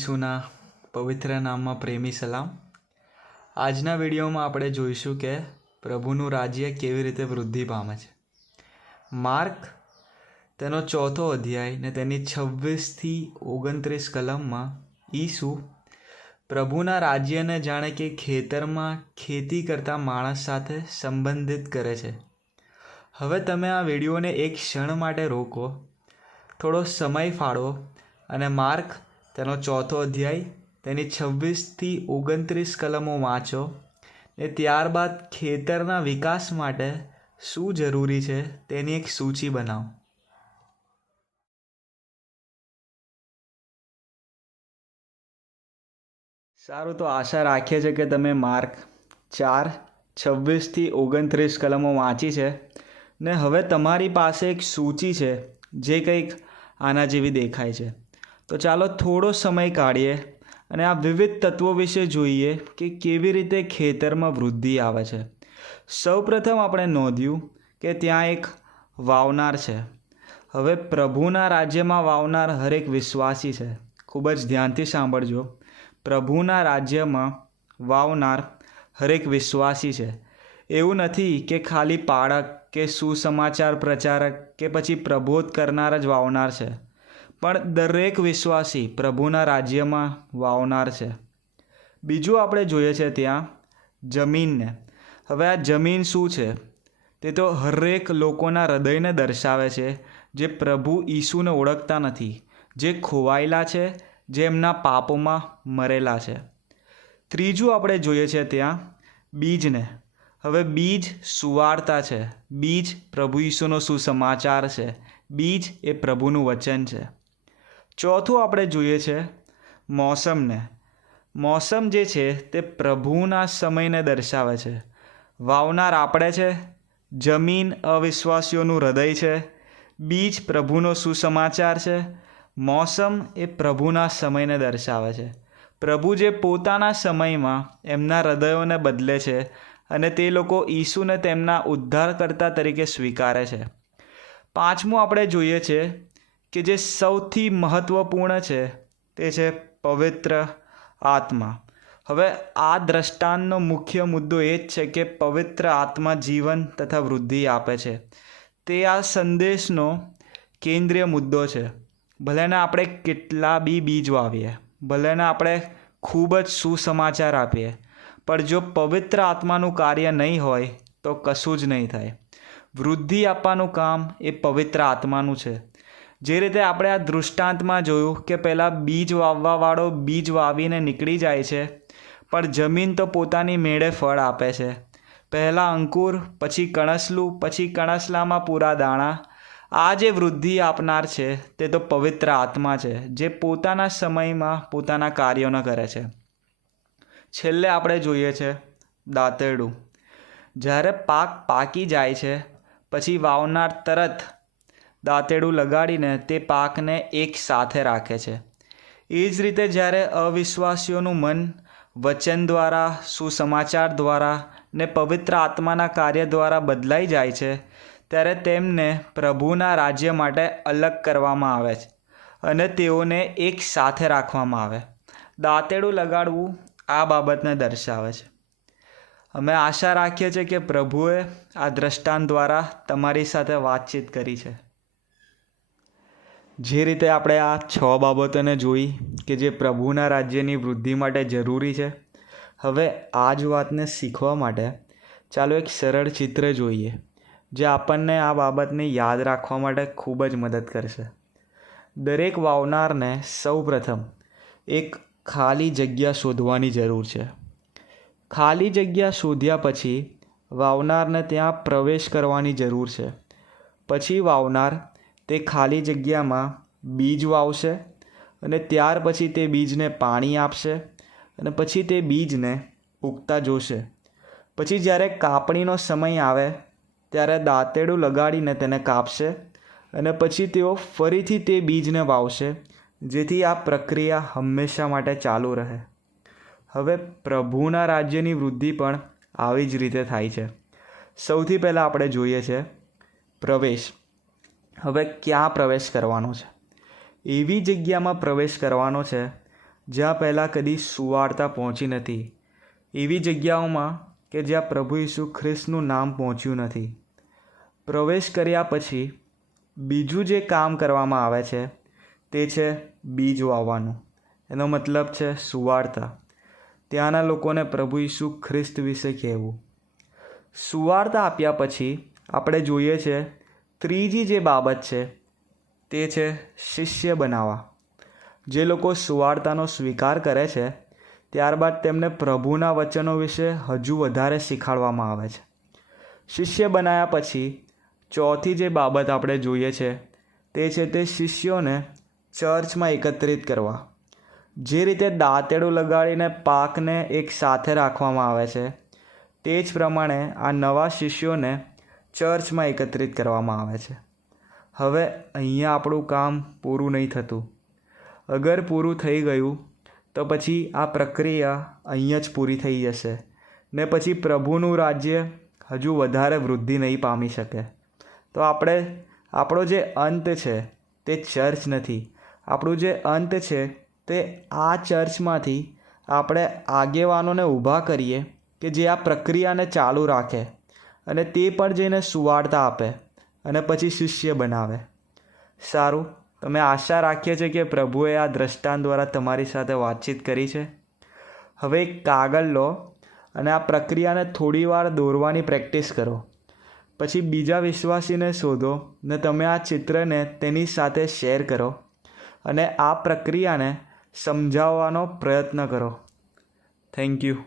ઈસુના પવિત્ર નામમાં પ્રેમી સલામ. આજના વિડીયોમાં આપણે જોઈશું કે પ્રભુનું રાજ્ય કેવી રીતે વૃદ્ધિ પામે છે. માર્ક તેનો 4થો અધ્યાય ને તેની 26થી 29 કલમમાં ઈસુ પ્રભુના રાજ્યને જાણે કે ખેતરમાં ખેતી કરતા માણસ સાથે સંબંધિત કરે છે. હવે તમે આ વિડીયોને એક ક્ષણ માટે રોકો, થોડો સમય ફાળવો અને માર્ક તેનો 4થો અધ્યાય તેની 26થી 29 કલમો વાંચો ને ત્યારબાદ ખેતરના વિકાસ માટે શું જરૂરી છે તેની એક સૂચિ બનાવો. સારું, તો આશા રાખીએ છીએ કે તમે માર્ક 4:26થી 29 કલમો વાંચી છે ને હવે તમારી પાસે એક સૂચિ છે જે કંઈક આના જેવી દેખાય છે. તો ચાલો થોડો સમય કાઢીએ અને આ વિવિધ તત્વો વિશે જોઈએ કે કેવી રીતે ખેતરમાં વૃદ્ધિ આવે છે. સૌપ્રથમ આપણે નોંધ્યું કે ત્યાં એક વાવનાર છે. હવે પ્રભુના રાજ્યમાં વાવનાર હરેક વિશ્વાસી છે. ખૂબ જ ધ્યાનથી સાંભળજો. પ્રભુના રાજ્યમાં વાવનાર હરેક વિશ્વાસી છે. એવું નથી કે ખાલી પાળક કે સુસમાચાર પ્રચારક કે પછી પ્રબોધ કરનાર જ વાવનાર છે, પણ દરેક વિશ્વાસી પ્રભુના રાજ્યમાં વાવનાર છે. બીજું આપણે જોઈએ છે ત્યાં જમીનને. હવે આ જમીન શું છે? તે તો હરેક લોકોના હૃદયને દર્શાવે છે જે પ્રભુ ઈસુને ઓળખતા નથી, જે ખોવાયેલા છે, જે એમના પાપોમાં મરેલા છે. ત્રીજું આપણે જોઈએ છે ત્યાં બીજને. હવે બીજ સુવાર્તા છે, બીજ પ્રભુ ઈસુનો સુસમાચાર છે, બીજ એ પ્રભુનું વચન છે. ચોથું આપણે જોઈએ છે મોસમને. મોસમ જે છે તે પ્રભુના સમયને દર્શાવે છે. વાવનાર આપણે છે, જમીન અવિશ્વાસીઓનું હૃદય છે, બીજ પ્રભુનો સુસમાચાર છે, મોસમ એ પ્રભુના સમયને દર્શાવે છે. પ્રભુ જે પોતાના સમયમાં એમના હૃદયોને બદલે છે અને તે લોકો ઈસુને તેમના ઉદ્ધારકર્તા તરીકે સ્વીકારે છે. પાંચમું આપણે જોઈએ છે કે જે સૌથી મહત્ત્વપૂર્ણ છે તે છે પવિત્ર આત્મા. હવે આ દ્રષ્ટાંતનો મુખ્ય મુદ્દો એ જ છે કે પવિત્ર આત્મા જીવન તથા વૃદ્ધિ આપે છે. તે આ સંદેશનો કેન્દ્રીય મુદ્દો છે. ભલેને આપણે કેટલા બી બીજ વાવીએ, ભલેને આપણે ખૂબ જ સુસમાચાર આપીએ, પણ જો પવિત્ર આત્માનું કાર્ય નહીં હોય તો કશું જ નહીં થાય. વૃદ્ધિ આપવાનું કામ એ પવિત્ર આત્માનું છે. જે રીતે આપણે આ દૃષ્ટાંતમાં જોયું કે પહેલાં બીજ વાવવાવાળો બીજ વાવીને નીકળી જાય છે, પણ જમીન તો પોતાની મેળે ફળ આપે છે. પહેલાં અંકુર, પછી કણસલું, પછી કણસલામાં પૂરા દાણા. આ જે વૃદ્ધિ આપનાર છે તે તો પવિત્ર આત્મા છે, જે પોતાના સમયમાં પોતાના કાર્યોને કરે છે. છેલ્લે આપણે જોઈએ છે દાંતરડું. જ્યારે પાક પાકી જાય છે પછી વાવનાર તરત દાંતરડું લગાડીને તે પાકને એક સાથે રાખે છે. એ જ રીતે જ્યારે અવિશ્વાસીઓનું મન વચન દ્વારા, સુસમાચાર દ્વારા ને પવિત્ર આત્માના કાર્ય દ્વારા બદલાઈ જાય છે, ત્યારે તેમને પ્રભુના રાજ્ય માટે અલગ કરવામાં આવે છે અને તેઓને એક સાથે રાખવામાં આવે. દાંતરડું લગાડવું આ બાબતને દર્શાવે છે. અમે આશા રાખીએ છીએ કે પ્રભુએ આ દ્રષ્ટાંત દ્વારા તમારી સાથે વાતચીત કરી છે. જે રીતે આપણે આ 6 બાબતોને જોઈ કે જે પ્રભુના રાજ્યની વૃદ્ધિ માટે જરૂરી છે, હવે આ જ વાતને શીખવા માટે ચાલો એક સરળ ચિત્ર જોઈએ જે આપણને આ બાબતને યાદ રાખવા માટે ખૂબ જ મદદ કરશે. દરેક વાવનારને સૌપ્રથમ એક ખાલી જગ્યા શોધવાની જરૂર છે. ખાલી જગ્યા શોધ્યા પછી વાવનારને ત્યાં પ્રવેશ કરવાની જરૂર છે. પછી વાવનાર તે ખાલી જગ્યામાં બીજ વાવશે અને ત્યાર પછી તે બીજને પાણી આપશે અને પછી તે બીજને ઉગતા જોશે. પછી જ્યારે કાપણીનો સમય આવે ત્યારે દાંતરડું લગાડીને તેને કાપશે અને પછી તેઓ ફરીથી તે બીજને વાવશે, જેથી આ પ્રક્રિયા હંમેશા માટે ચાલુ રહે. હવે પ્રભુના રાજ્યની વૃદ્ધિ પણ આવી જ રીતે થાય છે. સૌથી પહેલાં આપણે જોઈએ છે પ્રવેશ. હવે ક્યાં પ્રવેશ કરવાનો છે? એવી જગ્યામાં પ્રવેશ કરવાનો છે જ્યાં પહેલાં કદી સુવાર્તા પહોંચી નથી, એવી જગ્યાઓમાં કે જ્યાં પ્રભુ ઈસુ ખ્રિસ્તનું નામ પહોંચ્યું નથી. પ્રવેશ કર્યા પછી બીજું જે કામ કરવામાં આવે છે તે છે બીજ વાવવાનું. એનો મતલબ છે સુવાર્તા. ત્યાંના લોકોને પ્રભુ ઈસુ ખ્રિસ્ત વિશે કહેવું. સુવાર્તા આપ્યા પછી આપણે જોઈએ છે ત્રીજી જે બાબત છે તે છે શિષ્ય બનાવવા. જે લોકો સુવાર્તાનો સ્વીકાર કરે છે ત્યારબાદ તેમને પ્રભુના વચનો વિશે હજુ વધારે શીખવાડવામાં આવે છે. શિષ્ય બનાવ્યા પછી ચોથી જે બાબત આપણે જોઈએ છે તે છે તે શિષ્યોને ચર્ચમાં એકત્રિત કરવા. જે રીતે દાંતેડું લગાડીને પાકને એક સાથે રાખવામાં આવે છે તે જ પ્રમાણે આ નવા શિષ્યોને ચર્ચમાં એકત્રિત કરવામાં આવે છે. હવે અહીંયા આપણું કામ પૂરું નહીં થતું. અગર પૂરું થઈ ગયું તો પછી આ પ્રક્રિયા અહીંયા જ પૂરી થઈ જશે ને પછી પ્રભુનું રાજ્ય હજુ વધારે વૃદ્ધિ નહીં પામી શકે. તો આપણો જે અંત છે તે ચર્ચ નથી. આપણું જે અંત છે તે આ ચર્ચમાંથી આપણે આગેવાનોને ઊભા કરીએ કે જે આ પ્રક્રિયાને ચાલુ રાખે અને તે પણ જઈને સુવાર્તા આપે અને પછી શિષ્ય બનાવે. સારું, તમે આશા રાખીએ છીએ કે પ્રભુએ આ દ્રષ્ટાંત દ્વારા તમારી સાથે વાતચીત કરી છે. હવે એક કાગળ લો અને આ પ્રક્રિયાને થોડીવાર દોરવાની પ્રેક્ટિસ કરો. પછી બીજા વિશ્વાસીને શોધો ને તમે આ ચિત્રને તેની સાથે શેર કરો અને આ પ્રક્રિયાને સમજાવવાનો પ્રયત્ન કરો. Thank you.